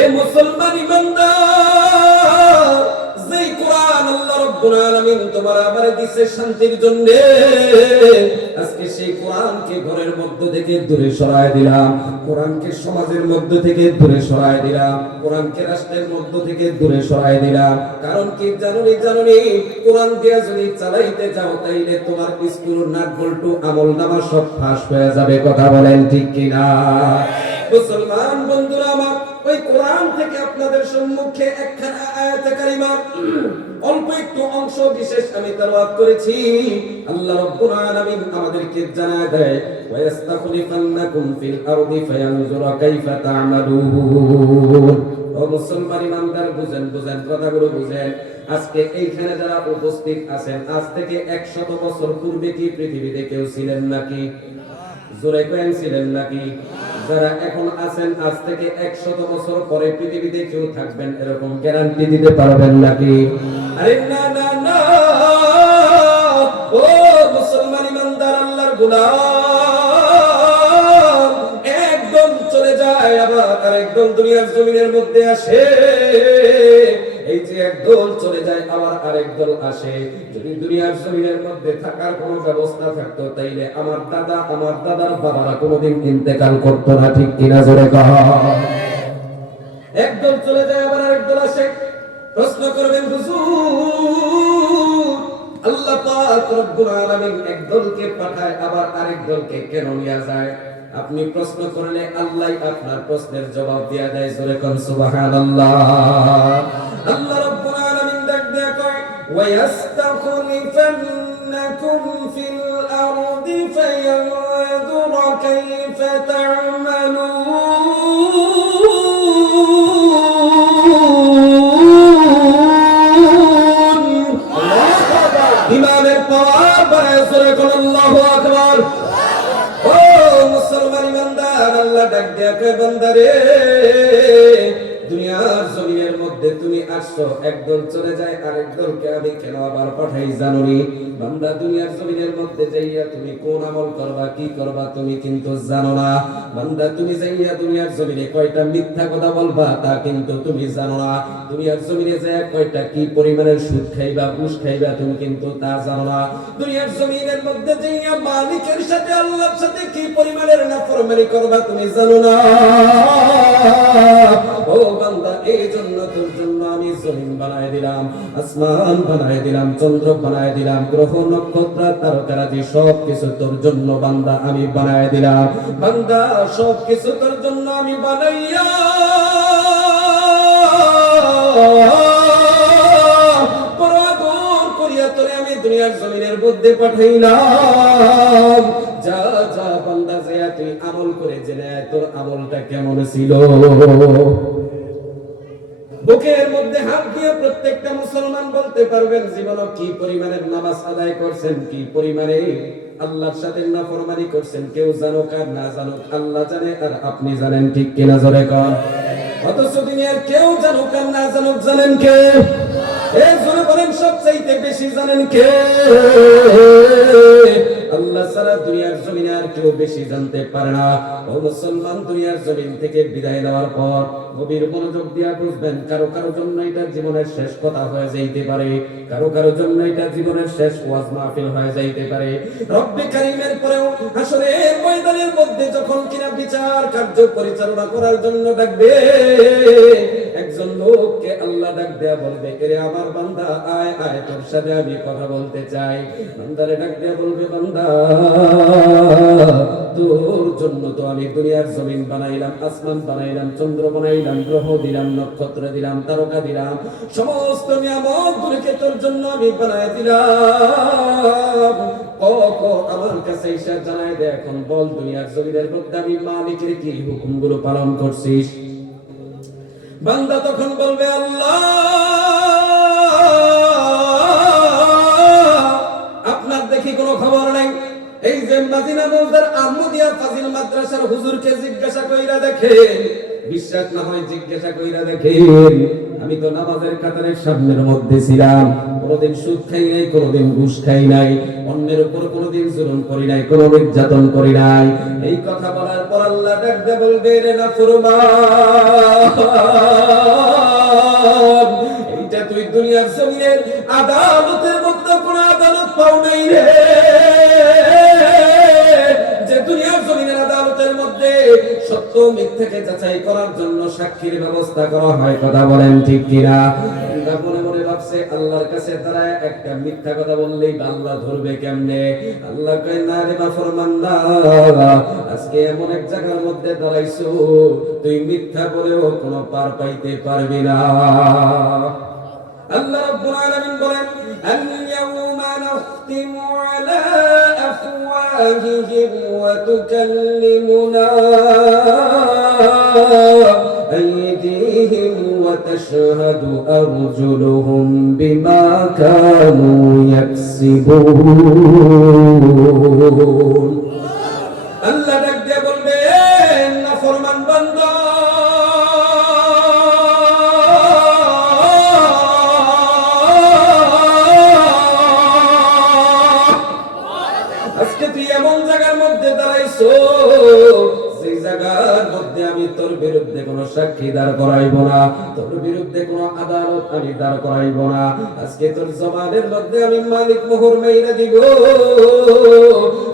এ মুসলমান ইমানদার, যেই কোরআন আল্লাহ রাব্বুল আলামিন তোমার আমারে দিছে শান্তির জন্য, আজকে সেই কোরআনকে ঘরের মধ্য থেকে দূরে সরায় দিলাম, কোরআনকে সমাজের মধ্য থেকে দূরে সরায় দিলাম, কোরআনকে রাষ্ট্রের মধ্য থেকে দূরে সরায় দিলাম। কারণ কি জানুনি কোরআন দিয়া যদি চালাইতে যাও তাইলে তোমার স্কুল নাট বল্টু আমল নামা সব ফাঁস হয়ে যাবে। কথা বলেন ঠিক কিনা? মুসলমান বন্ধুরা আমার, ওই কোরআন থেকে আপনাদের সম্মুখে একখানা আয়াতে কারিমা অল্প একটু অংশ বিশেষ আমি তেলাওয়াত করেছি। আল্লাহ রাব্বুল আলামিন আমাদেরকে জানায় দেয়, ওয়া ইস্তাখলিফান্নাকুম ফিল আরদি ফায়ানজুরা কাইফা তা'মালুন। ও মুসলমান ইমানদার, বুঝেন কথাগুলো বুঝেন। আজকে এইখানে যারা উপস্থিত আছেন, আজ থেকে 100 বছর পূর্বে কি পৃথিবীতে কেউ ছিলেন নাকি? জোরে কয়েন ছিলেন নাকি? যারা এখন আছেন, আজ থেকে 100 বছর পরে পৃথিবীতে কেউ থাকবেন এরকম গ্যারান্টি দিতে পারবেন নাকি? আরে না না না, ও মুসলমান ইমানদার আল্লাহর গোলাম, একদম চলে যায় আবার আরেকদম দুনিয়ার জমিনের মধ্যে আসে। এই যে একদল চলে যায় আবার আরেক দল আসে। যদি দুনিয়ার জমিনের মধ্যে থাকার কোনো ব্যবস্থা থাকতো তাইলে আমার দাদার বাবারা কোনোদিন ইন্তেকাল করতো না। ঠিক কিনা? জোরে কহ। একদল চলে যায় আবার আরেক দল আসে। প্রশ্ন করবেন, হুজুর আল্লাহ পাক রব্বুল আলামিন একদলকে পাঠায় আবার আরেক দলকে কেন নিয়ে যায়? আপনি প্রশ্ন করলে আল্লাহ আপনার প্রশ্নের জবাব দিয়া দেয়। জোরে কোন সুবহানাল্লাহ। আল্লাহ রাব্বুল আলামিন ডাক দেয়া কয়, ওয়া ইয়াস্তাখলিফান্নাকুম ফিল আরদি ফায়ানজুরা কাইফা তা'মালুন। ইমানের পাওয়ার বাড়ায়। জোরে কোন আল্লাহু আকবার। ও মুসলমান ইমানদার, আল্লাহ ডাক দেয়া কয়, বান্দারে দুনিয়ার জমিনের মধ্যে তুমি আসছো, একদল চলে যায় আরেক দলকে আমি কেন আবার পাঠাই জানোনি? বান্দা, দুনিয়ার জমিনের মধ্যে যাইয়া তুমি কোন আমল করবা, কি করবা তুমি কিন্তু জানো না। বান্দা, তুমি যাইয়া দুনিয়ার জমিনে কয়টা মিথ্যা কথা বলবা তা কিন্তু তুমি জানো না। দুনিয়ার জমিনে যাইয়া কয়টা কি পরিমাণের সুদ খাইবা, ঘুষ খাইবা তুমি কিন্তু তা জানো না। দুনিয়ার জমিনের মধ্যে যাইয়া মালিকের সাথে আল্লাহর সাথে কি পরিমাণের নাফরমানি করবা তুমি জানো না। ও বান্দা, এই জন্য তোর জন্য আমি জমিন বানায় দিলাম, আসমান বানায় দিলাম, চন্দ্র বানায় দিলাম, গ্রহ নক্ষত্র তারকারাজি সব কিছু তোর জন্য বান্দা আমি বানায় দিলাম। বান্দা, সব কিছু তোর জন্য আমি বানাইয়া বরাবর করিয়া তোরে আমি দুনিয়ার জমিনের মধ্যে পাঠাইলাম। যা যা বান্দা, যা তুই আমল করে জেনে তোর আমলটা কেমন ছিল। বুকের মধ্যে হাত দিয়ে প্রত্যেকটা মুসলমান বলতে পারবেন জীবনে কি পরিমাণের নামাজ আদায় করছেন, কি পরিমাণে আল্লাহর সাথে নাফরমানি করছেন। কেউ জানুক আর না জানুক, আল্লাহ জানে আর আপনি জানেন। ঠিক কিনা? জোরে কর। অথচ দুনিয়ার কেউ জানুক আর না জানুক, জানেন কে? এই জোরে বলেন, সবচাইতে বেশি জানেন কে? আল্লাহ ছাড়া দুনিয়ার জমিনে আর কেউ বেশি জানতে পারে না। ও মুসলমান, দুনিয়ার জমিন থেকে বিদায় নেওয়ার পর গভীর মনোযোগ দিয়া বুঝবেন, কারো কারো জন্য এটা জীবনের শেষ কথা হয়ে যাইতে পারে, কারো কারো জন্য এটা জীবনের শেষ ওয়াজ মাহফিল হয়ে যাইতে পারে। রব্বে কারীমের পরেও হাসরের ময়দানের মধ্যে যখন কিনা বিচার কার্য পরিচালনা করার জন্য ডাকবে, একজন লোককে আল্লাহ ডাক দেয়া বলবে, এরে আমার বান্দা, আয় আয়, তোর সাথে আমি কথা বলতে চাই। বান্দারে ডাক দেয়া বলবে, বান্দা, তোর জন্য তো আমি দুনিয়ার জমিন বানাইলাম, আসমান বানাইলাম, চন্দ্র বানাইলাম, গ্রহ দিলাম, নক্ষত্র দিলাম, তারকা দিলাম, সমস্ত নিয়ামত গুলিকে তোর জন্য আমি বানাই দিলাম। আমার কাছে এসে জানাই দে, এখন বল দুনিয়ার জমিনের মধ্যে আমি মালিকের কি হুকুমগুলো পালন করছিস? বান্দা তখন বলবে, আল্লাহ, আপনার দেখি কোনো খবর নাই। এই এই যে মাদিনা মৌজার আহমদিয়া ফাজিল মাদ্রাসার হুজুরকে জিজ্ঞাসা কইরা দেখে, বিশ্বাস না হয় জিজ্ঞাসা কইরা দেখেন, আমি তো নামাজের কাতারের সামনের মধ্যে ছিলাম, কোনোদিন সুদ খাই নাই, কোনোদিন ঘুষ খাই নাই, অন্যের উপর কোনোদিন জুলুম করি নাই, কোনো নির্যাতন করি নাই। এই কথা বলার পর আল্লাহ ডাকতে বলবে, রে নাফরমান, এইটা তুই দুনিয়ার জমিনের আদালতের মধ্যে কোনো আদালত পাও নাই রে, যে দুনিয়ার জমিনের আদালতের মধ্যে সত্য মিথ্যাকে যাচাই করার জন্য সাক্ষীর ব্যবস্থা করা হয়। কথা বলেন ঠিক কিনা? মনে মনে ভাবছে, আল্লাহর কাছে তারা একটা মিথ্যা কথা বললেই আল্লাহ ধরবে কেমনে? আল্লাহ কয়, না রে নাফরমান, না, আজকে এমন এক জায়গার মধ্যে দাঁড়াইছো, তুই মিথ্যা বলেও কোনো পার পাইতে পারবি না। আল্লাহ রাব্বুল আলামিন বলেন, আল-ইয়াউমা নাখতিমু আলা আফওয়াহিহিম ওয়া তুকাল্লিমুনা আইদিহিম ওয়া তাশহাদু আরজুলুহুম বিমা কানু ইয়াকসিবুন। আল্লাহ ডাক দিয়ে বলবে, নাফরমান বান্দা, আজকে তুই এমন জায়গার মধ্যে দাঁড়াইছো, সেই জায়গার মধ্যে আমি তোর বিরুদ্ধে কোনো সাক্ষী দাঁড় করাইব না, তোর বিরুদ্ধে কোনো আদালত আমি দাঁড় করাইব না। আজকে তোর জবানের মধ্যে আমি মালিক মোহর মাইরা দিব,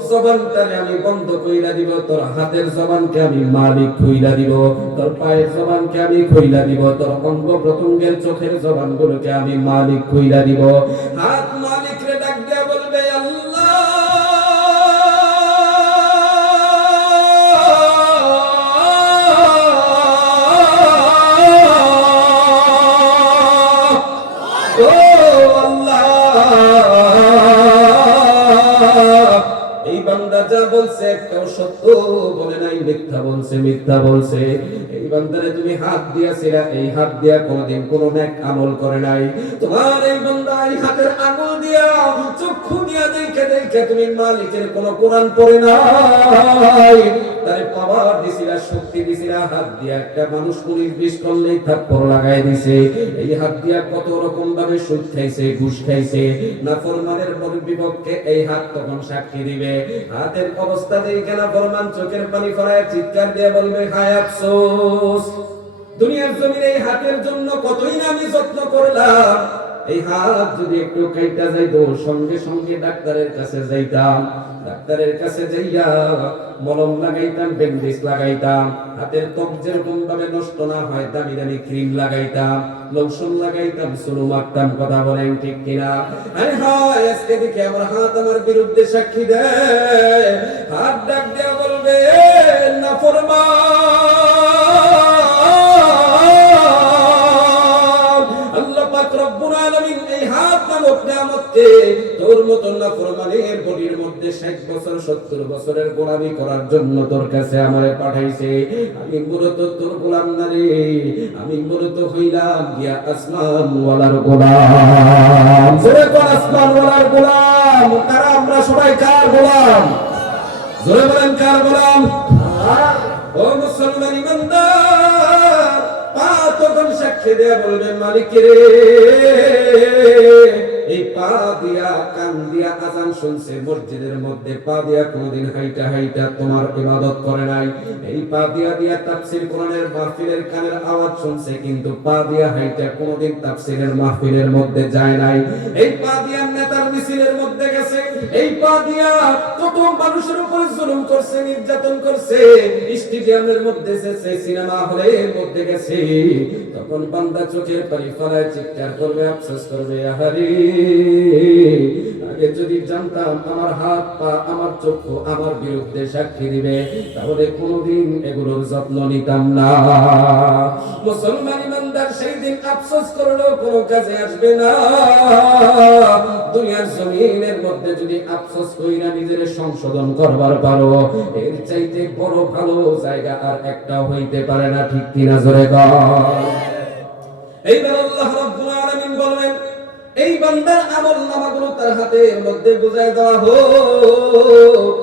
জবানটারে আমি বন্ধ কইরা দিব, তোর হাতের জবানকে আমি মালিক কইরা দিব, তোর পায়ের জবানকে আমি কইরা দিব, তোর অঙ্গ প্রত্যঙ্গের চোখের জবানগুলোকে আমি মালিক কইরা দিব। হাত মালিক রে ডাক দিয়া বলবে, আল্লাহ যা বলছে একটাও সত্য বলে নাই, মিথ্যা বলছে, মিথ্যা বলছে। এই বান্দারে তুমি হাত দিয়েছিলা, এই হাত দিয়া কোনদিন কোনো নেক আমল করে নাই। তোমার এই বান্দা এই হাতের আঙুল দিয়া, চক্ষু দিয়া দেখে দেখে তুমি মালিকের কোন কোরআন পড়ে নাই, তারে পাওয়ার দিছিলা, শক্তি দিছিলা, হাত দিয়া একটা মানুষ 19-20 করলেই থাপ্পড় লাগাই দিছে। এই হাত দিয়া কত রকম ভাবে সুদ খাইছে, ঘুষ খাইছে। নাফরমানের বিপক্ষে এই হাত তখন সাক্ষী দিবে। হাতের অবস্থা দেখে নাফরমান চোখের পানি ফেলায় চিৎকার দিয়ে বলবে, হায় আফসোস, দুনিয়ার জমিনে এই হাতের জন্য কতই না আমি যত্ন করলাম। এই হাত যদি একটু কাইটা যাইতো, সঙ্গে সঙ্গে ডাক্তারের কাছে যাইতাম, ডাক্তারের কাছে যাইয়া মলম লাগাইতাম, ব্যান্ডেজ লাগাইতাম, হাতের ত্বক যেরকম ভাবে নষ্ট না হয় দামি দামি ক্রিম লাগাইতাম, লোশন লাগাইতাম, সুরু মাখতাম। কথা বলেন ঠিক কিনা? আরে হয়, আজকে দেখি আমার হাত আমার বিরুদ্ধে সাক্ষী দেয়। হাত ডাক দেয়া বলবে, নাফরমান, আল্লাহ পাক রব্বুল আলামিন এই হাত নামক নিয়ামতকে তোর মত নাফরমানের বডির মধ্যে 60 বছর 70 বছরের গোলামি করার জন্য তোর কাছে আমারে পাঠাইছে। আমি মূলত তোর গোলাম না রে, আমি মূলত হইলাম গিয়া আসমান ওয়ালার গোলাম। জোরে বল, আসমান ওয়ালার গোলাম। কারা আমরা? সবাই কার গোলাম? জোরে বলেন, কার গোলাম? ও মুসলমান ইমানদার, পা তখন সাক্ষী দেয়া বলবে, মালিক রে, এই পা দিয়া কান দিয়া আজান শুনছে, মসজিদের মধ্যে পা দিয়া কোনদিন হাইটা হাইটা তোমার ইবাদত করে নাই। এই পা দিয়া দিয়া তাফসীর কোরআনের মাহফিলের কানের আওয়াজ শুনছে, কিন্তু পা দিয়া হাইটা কোনদিন তাফসীরের মাহফিলের মধ্যে যায় নাই। এই পা দিয়া নেতার মিছিলের মধ্যে গেছে, এই পা দিয়া কত মানুষের উপর জুলুম করছে, নির্যাতন করছে, স্টেডিয়ামের মধ্যে গেছে, সিনেমা হলের মধ্যে গেছে। তখন বান্দা চোখের পানি ফেলায় চিৎকার করবে, আফসোস করবে, আহারে, আগে যদি জানতাম আমার হাত পা আমার চক্ষু আমার বিরুদ্ধে সাক্ষী দিবে, তাহলে কোনদিন এগুলোর যত্ন নিতাম না। মুসলমান ইমানদার সেই দিন আফসোস করলেও কোনো কাজে আসবে না। দুনিয়ার জমিনের মধ্যে যদি আফসোস কইরা নিজের সংশোধন করবার পারো, এর চাইতে বড় ভালো জায়গা আর একটা হইতে পারে না। ঠিক কিনা? জোরে বল। এইবার আল্লাহ রাব্বুল আলামিন বলেন, এই বান্দার আমল নামাগুলো তার হাতের মধ্যে বুঝায় দেওয়া হোক।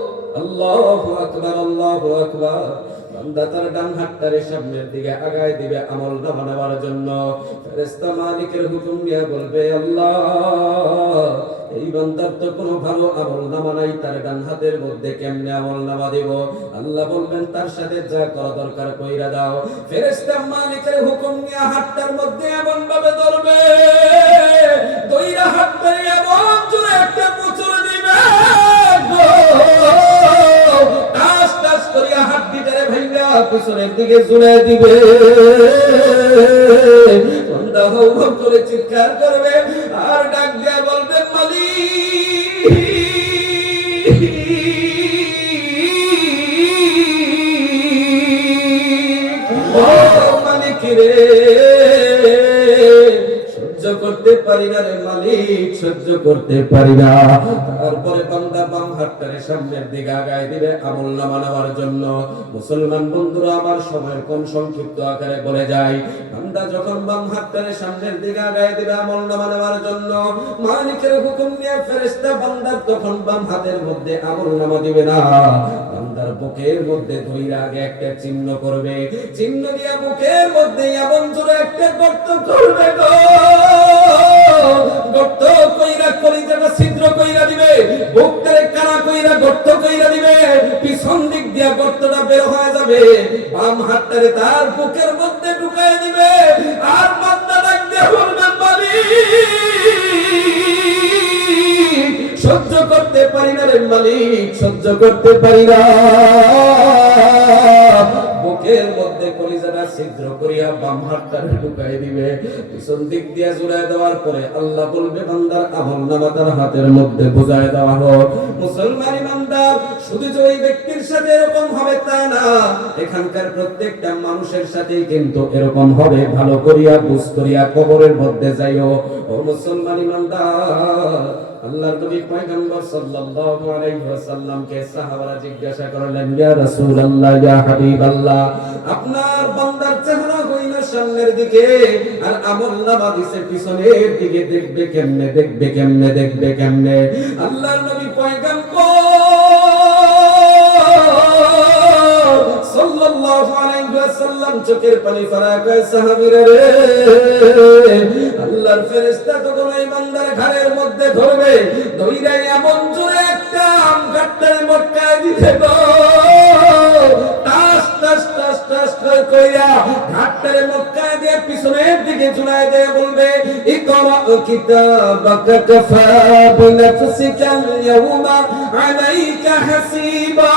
আল্লাহু আকবার, আল্লাহু আকবার। বান্দা তার ডান হাতটারে সামনের দিকে আগায় দিবে আমল নামা নেওয়ার জন্য। ফেরেশতা মালিকের হুকুম নিয়ে বলবে, আল্লাহ, এই বান্দার তো কোনো ভালো আমল নামা নাই, তার ডান হাতের মধ্যে কেমনে আমল নামা দেব? আল্লাহ বলবেন, তার সাথে যা করা দরকার কইরা দাও। ফেরেশতা মালিকের হুকুম নিয়ে হাতটার মধ্যে এমন ভাবে ধরবে, দইরা হাতটারে এমন জোরে একটা পুচুর দিবে, টাস টাস করিয়া হাড্ডিটারে ভাঙা পিছনের দিকে ঝুলে দিবে। বান্দা হাউ হাউ করে চিৎকার করবে আর ডাক দিয়া বলবে, মালিক, ও মালিক রে, সহ্য করতে পারি না রে মালিক, সহ্য করতে পারি না। তারপরে বান্দা বাম হাতটারে সামনের দিকে আগায় দিবে আমল নামা নেওয়ার জন্য। মুসলমান বন্ধুরা, আমার সময় কম, সংক্ষিপ্ত আকারে বলে যায়, বান্দা যখন বাম হাতটারে সামনের দিকে আগায় দিবে আমল নামা নেওয়ার জন্য, মালিকের হুকুম নিয়ে ফেরেশতা বান্দার তখন বাম হাতের মধ্যে আমল নামা দিবে না, বান্দার বুকের মধ্যে ধইরা আগে একটা চিহ্ন করবে, চিহ্ন দিয়া বুকের মধ্যে এমন জোরে একটা গর্ত করবে গো, গর্ত কইরা কলিজাটা ছিদ্র কইরা দিবে, বুকটারে কানা কইরা গর্ত কইরা দিবে, পিছন দিক দিয়া গর্তটা বের হয়ে যাবে, বাম হাতটারে তার বুকের মধ্যে ঢুকায় দিবে, আর বান্দা ডাক দিয়ে বলবে, মালিক, সহ্য করতে পারি না রে মালিক, সহ্য করতে পারি না। বুকের মধ্যে কলিজাটা ছিদ্র করিয়া বাম হাতটারে ঢুকাই দিবে, পিছন দিক দিয়ে জুড়ায় দেওয়ার পরে আল্লাহ বলবে, বান্দার আমল নামা তার হাতের মধ্যে বোঝায় দেওয়া হোক। মুসলমান ইমানদার, শুধু যে ওই ব্যক্তির সাথে এরকম হবে তা না, এখানকার প্রত্যেকটা মানুষের সাথেই কিন্তু এরকম হবে। ভালো করিয়া বুঝ করিয়া কবরের মধ্যে যাইও। ও মুসলমান ইমানদার, আল্লাহর নবী পয়গম্বর সাল্লাল্লাহু আলাইহি ওয়াসাল্লামকে সাহাবারা জিজ্ঞাসা করলেন, ইয়া রাসূলুল্লাহ, ইয়া হাবিবাল্লাহ, আপনার বান্দার চেহারা হইল সামনের দিকে আর আমলনামা দিছে পিছনের দিকে, দেখবে কেমনে, দেখবে কেমনে, দেখবে কেমনে? আল্লাহর নবী পয়গম্বর সাল্লাল্লাহু আলাইহি ওয়াসাল্লাম চোখের পানি ফেলা কয়, সাহাবীরা রে, আল্লাহর ফেরেশতা তখন এই বান্দার ঘাড়ের মধ্যে ধরবে, ধইরা এমন জোরে একটা গাট্টার মটকায় দিতে গো, টাস টাস টাস টাস কইরা ঘাটটারে মটকায় দিয়ে পিছনের দিকে ঝুলায় দিয়ে বলবে, ইকরা কিতাবাকা কাফা বিনাফসিকা ইয়াউমা আলাইকা হাসিবা।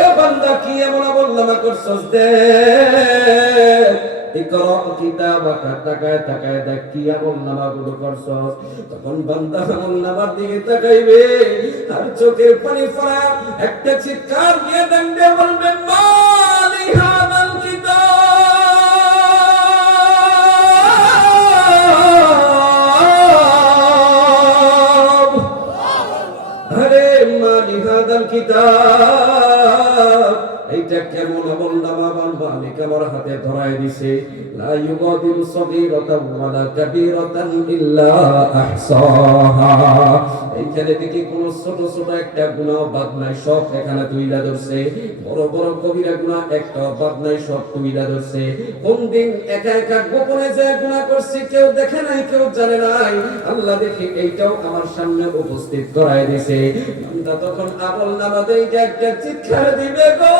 এ বান্দা, কি এমন আমলনামা করছস দে, ইকরা কিতাবাকা, তাকায় তাকায় দেখ কি আমলনামা গুলো করছস। তখন বান্দা আমলনামার দিকে তাকাইবে আর চোখের পানি ফেলা একটা চিৎকার দিয়ে দাঁড়িয়ে বলবে, মালি হাদাল কিতাব, আরে মালি হাদাল কিতাব, এইটা কেমন আমলনামা মালিক আমার হাতে ধরায় দিছে, লা ইউগাদিরু সগীরাতান ওয়ালা কাবীরাতান ইল্লা আহসাহা। এইখানে থেকে কোন ছোট ছোট একটা গুনাহ বাদ নাই, সব এখানে তুইলা ধরছে, বড় বড় কবিরা গুনাহ একটা বাদ নাই, সব তুইলা ধরছে। কোন দিন একা একা গোপনে যে গুনাহ করছি কেউ দেখে নাই, কেউ জানে নাই, আল্লাহ দেখি এইটাও আমার সামনে উপস্থিত করায় দিছে। বান্দা তখন আমলনামা দেই একটা চিৎকার দিবে গো,